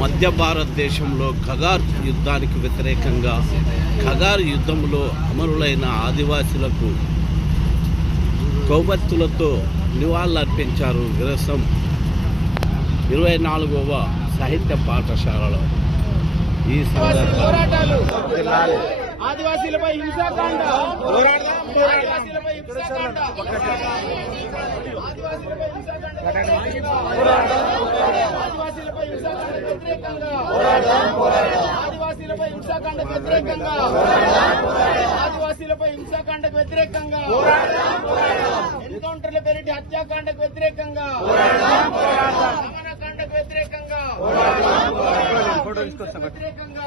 మధ్య భారతదేశంలో ఖగార్ యుద్ధానికి వ్యతిరేకంగా ఖగార్ యుద్ధంలో అమరులైన ఆదివాసులకు కొవ్వొత్తులతో నివాళులర్పించారు విరసం ఇరవై నాలుగవ సాహిత్య పాఠశాలలో. ఈ సందర్భంగా ఆదివాసీలపై హింసాకాండ ఆదివాసీలపై హింసాకాండ ఆదివాసీలపై హింసాకాండ వ్యతిరేకంగా. ఆదివాసీలపై హింసాకాండ వ్యతిరేకంగా. ఆదివాసీలపై హింసాకాండకు వ్యతిరేకంగా. ఎన్కౌంటర్ల పేరిటి హత్యాకాండకు వ్యతిరేకంగా. వ్యతిరేకంగా. వ్యతిరేకంగా.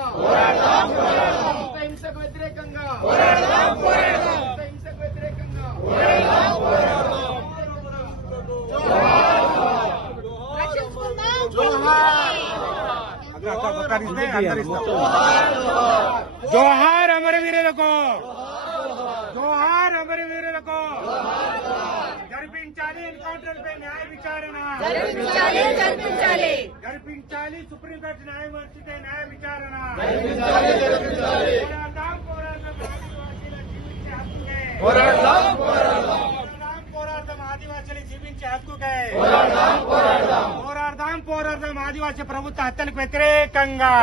హింసకు వ్యతిరేకంగా ఉచిత హింసకు వ్యతిరేకంగా జోహార్ అమరవీరులకు జోహార్ అమరవీరులకు జరిపించాలి ఎన్కౌంటర్ పై న్యాయ విచారణ. జరిపించాలి జరిపించాలి జరిపించాలి సుప్రీంకోర్టు న్యాయమూర్తిపై న్యాయ విచారణ. పోరాటం పోరాటం ఆదివాసీల జీవించే హక్కుకే. పోరాటం పోరాటం. పోరాడదాం పోరాడదాం ఆదివాసీ ప్రభుత్వ హత్యలకు వ్యతిరేకంగా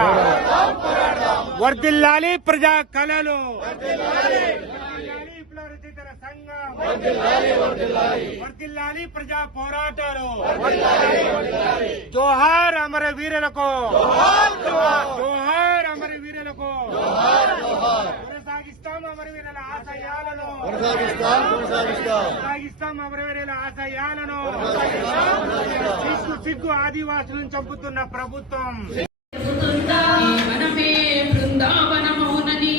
వర్దిల్లాలి ప్రజా కళలు. రచయితల సంఘం. వర్దిల్లాలి ప్రజా పోరాటాలు. జోహార్ అమర వీరులకు. జోహార్ అమర వీరులకు. కొనసాగిస్తాం అమరవీరుల ఆశయాలను. కొనసాగిస్తాం అమరవీరుల ఆశయాలను. సిగ్గు సిగ్గు ఆదివాసులను చంపుతున్న ప్రభుత్వం. బృందావనమౌనని.